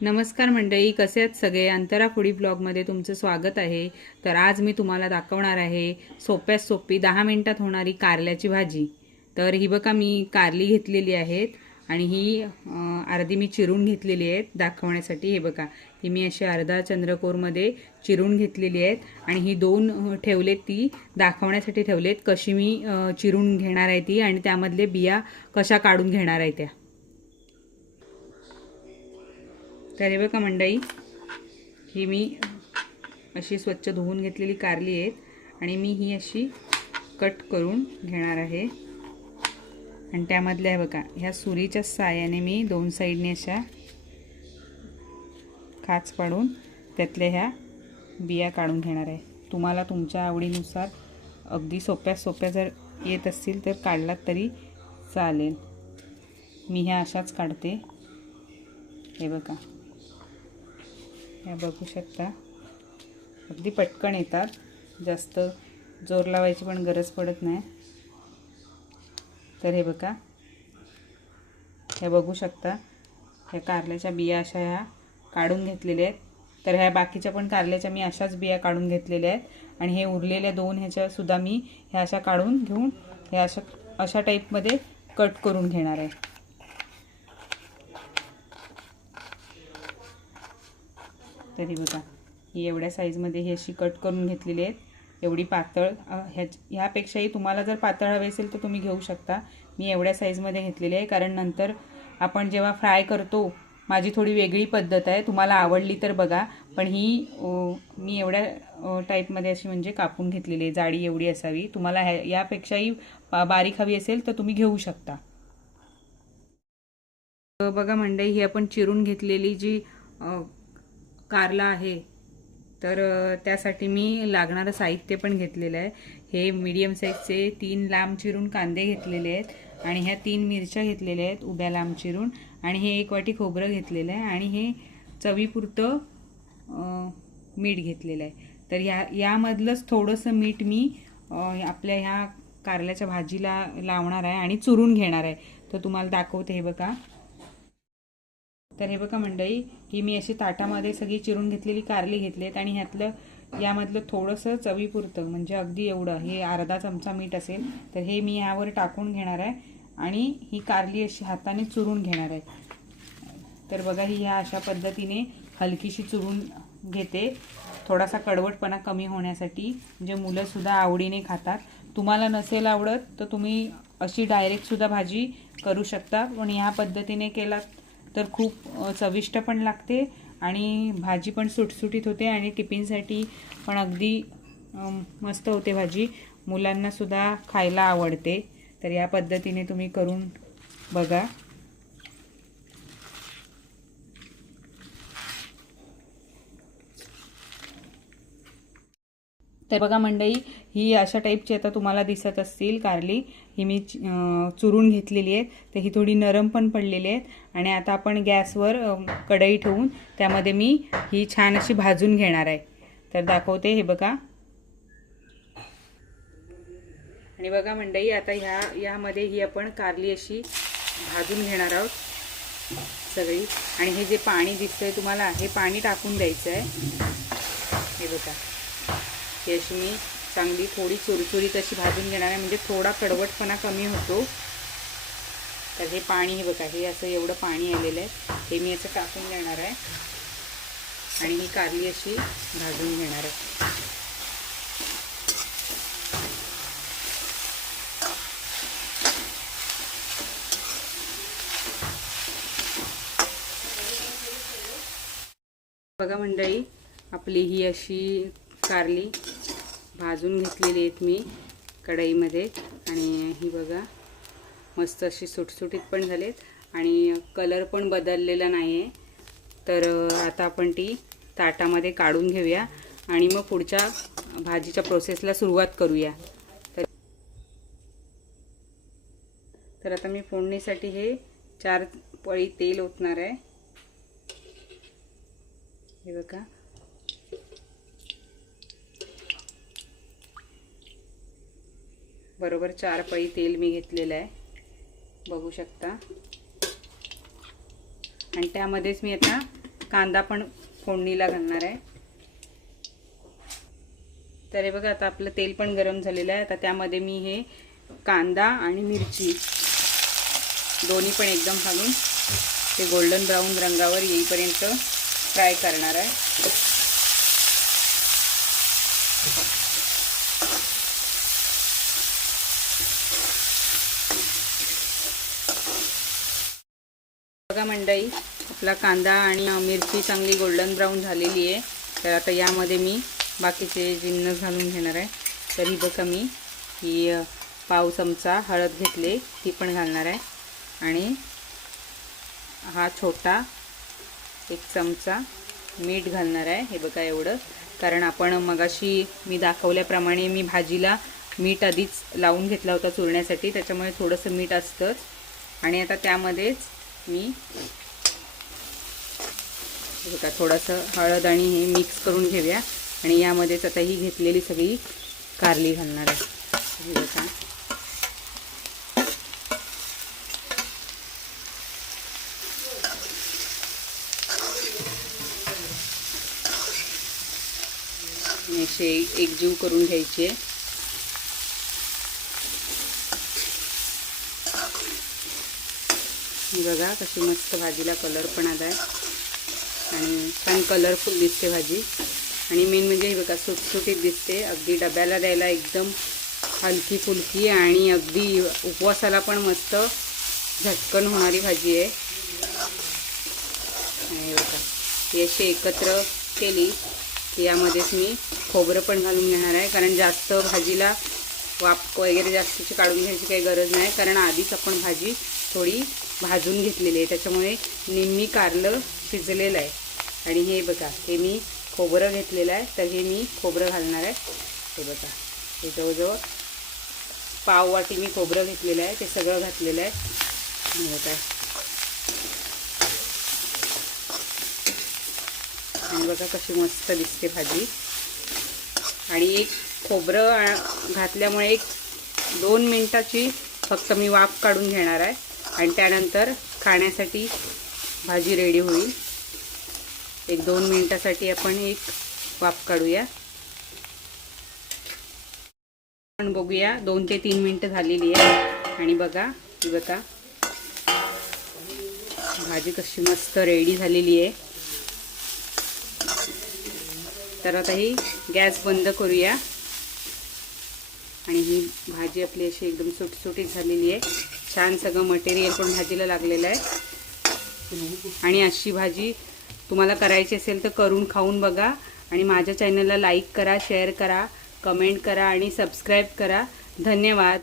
नमस्कार मंडळी, कसे आहेत सगळे? अंतरा फूडी ब्लॉगमध्ये तुमचं स्वागत आहे. तर आज मी तुम्हाला दाखवणार आहे सोप्यात सोपी 10 मिनिटात होणारी कारल्याची भाजी. तर ही बघा, मी कारली घेतलेली आहेत आणि ही अर्धी मी चिरून घेतलेली आहेत दाखवण्यासाठी. हे बघा, ही मी अशी अर्धा चंद्रकोरमध्ये चिरून घेतलेली आहेत आणि ही दोन ठेवलेत, ती दाखवण्यासाठी ठेवलेत कशी मी चिरून घेणार आहे ती, आणि त्यामधले बिया कशा काढून घेणार आहे त्या. तर हे बघा मंडळी, ही मी अशी स्वच्छ धुवून घेतलेली कारली आहेत आणि मी ही अशी कट करून घेणार आहे. आणि त्यामधल्या हे बघा, ह्या सुरीच्या साहाय्याने मी दोन साईडने अशा खाच पाडून त्यातल्या ह्या बिया काढून घेणार आहे. तुम्हाला तुमच्या आवडीनुसार अगदी सोप्या सोप्या जर येत असतील तर काढलात तरी चालेल. मी ह्या अशाच काढते. हे बघा, ह्या बघू शकता, अगदी पटकन येतात, जास्त जोर लावायची पण गरज पडत नाही. तर हे बघा, हे बघू शकता, ह्या कारल्याच्या बिया अशा ह्या काढून घेतलेल्या आहेत. तर ह्या बाकीच्या पण कारल्याच्या मी अशाच बिया काढून घेतलेल्या आहेत आणि हे उरलेल्या दोन ह्याच्या सुद्धा मी ह्या अशा काढून घेऊन ह्या अशा टाईपमध्ये कट करून घेणार आहे. तरी बघा, ही एवढ्या साईजमध्ये ही अशी कट करून घेतलेली आहेत. एवढी पातळ, ह्यापेक्षाही तुम्हाला जर पातळ हवे असेल तर तुम्ही घेऊ शकता. मी एवढ्या साईजमध्ये घेतलेली आहे, कारण नंतर आपण जेव्हा फ्राय करतो, माझी थोडी वेगळी पद्धत आहे, तुम्हाला आवडली तर बघा. पण ही मी एवढ्या टाईपमध्ये अशी म्हणजे कापून घेतलेली आहे. जाडी एवढी असावी. तुम्हाला यापेक्षाही बारीक हवी असेल तर तुम्ही घेऊ शकता. बघा मंडळी, ही आपण चिरून घेतलेली जी कारला आहे, तर त्यासाठी मी लागणारं साहित्य पण घेतलेलं आहे. हे मीडियम साईजचे 3 लांब चिरून कांदे घेतलेले आहेत आणि ह्या 3 मिरच्या घेतलेल्या आहेत उभ्या लांब चिरून, आणि हे 1 वाटी खोबरं घेतलेलं आहे आणि हे चवीपुरतं मीठ घेतलेलं आहे. तर यामधलंच थोडंसं मीठ मी आपल्या ह्या कारल्याच्या भाजीला लावणार आहे आणि चुरून घेणार आहे. तर तुम्हाला दाखवते. हे बघा, तर हे बघा मंडळी, ही मी अशी ताटामध्ये सगळी चिरून घेतलेली कारली घेतली आहेत आणि यामधलं थोडंसं चवीपुरतं, म्हणजे अगदी एवढं, हे अर्धा चमचा मीठ असेल, तर हे मी यावर टाकून घेणार आहे आणि ही कारली अशी हाताने चुरून घेणार आहे. तर बघा, ही ह्या अशा पद्धतीने हलकीशी चुरून घेते, थोडासा कडवटपणा कमी होण्यासाठी, म्हणजे मुलंसुद्धा आवडीने खातात. तुम्हाला नसेल आवडत तर तुम्ही अशी डायरेक्टसुद्धा भाजी करू शकता, पण ह्या पद्धतीने केलात तर खूप चविष्ट पण लागते आणि भाजी पण सुटसुटीत होते आणि टिफिनसाठी पण अगदी मस्त होते भाजी. मुलांनासुद्धा खायला आवडते. तर या पद्धतीने तुम्ही करून बघा. तर बघा मंडळी, ही अशा टाईपची आता तुम्हाला दिसत असतील कारली, ही मी चुरून घेतलेली आहे. तर ही थोडी नरम पण पडलेली आहेत आणि आता आपण गॅसवर कढई ठेवून त्यामध्ये मी ही छान अशी भाजून घेणार आहे. तर दाखवते. हे बघा, आणि बघा मंडळी, आता यामध्ये ही आपण कारली अशी भाजून घेणार आहोत सगळी. आणि हे जे पाणी दिसतंय तुम्हाला, हे पाणी टाकून द्यायचं आहे. हे बघा, ही अशी मी चांगली थोडी चुरचुरीत अशी भाजून घेणार आहे, म्हणजे थोडा कडवटपणा कमी होतो. तर हे पाणी, हे बघा, हे असं एवढं पाणी आलेलं आहे, हे मी असं टाकून देणार आहे आणि ही कारली अशी भाजून घेणार आहे. बघा मंडळी, आपली ही अशी कारली भाजून घेतलेली आहेत मी कढईमध्ये, आणि ही बघा मस्त अशी सुटसुटीत पण झालेत आणि कलर पण बदललेला नाही आहे. तर आता आपण ती ताटामध्ये काढून घेऊया आणि मग पुढच्या भाजीच्या प्रोसेसला सुरुवात करूया. तर आता मी फोडणीसाठी हे 4 पळी तेल ओतणार आहे. हे बघा, बरोबर 4 पळी तेल मी घेतलेलं आहे, बघू शकता. आणि त्यामध्येच मी आता कांदा पण फोडणीला घालणार आहे. तर हे बघा आता आपलं तेल पण गरम झालेलं आहे. आता त्यामध्ये मी हे कांदा आणि मिरची दोन्ही पण एकदम घालून ते गोल्डन ब्राऊन रंगावर येईपर्यंत फ्राय करणार आहे. बघा मंडळी, आपला कांदा आणि मिरची चांगली गोल्डन ब्राऊन झालेली आहे. तर आता यामध्ये मी बाकीचे जिन्नस घालून घेणार आहे. तर ही बघा मी ही पाव चमचा हळद घेतले, ती पण घालणार आहे. आणि हा छोटा 1 चमचा मीठ घालणार आहे. हे बघा एवढं, कारण आपण मगाशी मी दाखवल्याप्रमाणे मी भाजीला मीठ आधीच लावून घेतला होता चुरण्यासाठी, त्याच्यामुळे थोडंसं मीठ असतंच. आणि आता त्यामध्येच मी बघा थोडंसं हळद आणि हे मिक्स करून घेऊया. आणि यामध्येच आता ही घेतलेली सगळी कारली घालणार आहे. हे बघा असे एकजीव करून घ्यायची आहे. बघा कशी मस्त भाजीला कलर पण आला आहे आणि छान कलरफुल दिसते भाजी. आणि मेन म्हणजे हे बघा सुटसुटीत दिसते, अगदी डब्याला द्यायला एकदम हलकी फुलकी आणि अगदी उपवासाला पण मस्त झटकन होणारी भाजी आहे. आणि बघा ही अशी एकत्र केली की यामध्येच मी खोबरं पण घालून घेणार आहे, कारण जास्त भाजीला वाफ वगैरे जास्तीची काढून घ्यायची काही गरज नाही, कारण आधीच आपण भाजी थोडी भाजून घेतलेली आहे, त्याच्यामुळे निम्मी कारलं शिजलेलं आहे. आणि हे बघा हे मी खोबरं घेतलेलं आहे, तर हे मी खोबरं घालणार आहे. हे बघा हे जवळजवळ पाव वाटी मी खोबरं घेतलेलं आहे, ते सगळं घातलेलं आहे. हे बघा आणि बघा कशी मस्त दिसते भाजी. आणि एक खोबरं घातल्यामुळे 1-2 मिनिटाची फक्त मी वाफ काढून घेणार आहे आणि त्यानंतर खाण्यासाठी भाजी रेडी होईल. 1-2 मिनिटासाठी आपण एक वाफ काढूया. आपण बघूया 2 ते 3 मिनिटं झालेली आहे. आणि बघा ही बघा भाजी कशी मस्त रेडी झालेली आहे. तर आता ही गॅस बंद करूया. आणि ही भाजी आपली अशी एकदम सुटसुटीत झालेली आहे. छान सगळं मटेरियल पण भाजीला लागलेलं आहे. आणि अशी भाजी तुम्हाला करायची असेल तर करून खाऊन बघा. आणि माझ्या चॅनलला लाईक करा, शेअर करा, कमेंट करा आणि सबस्क्राईब करा. धन्यवाद.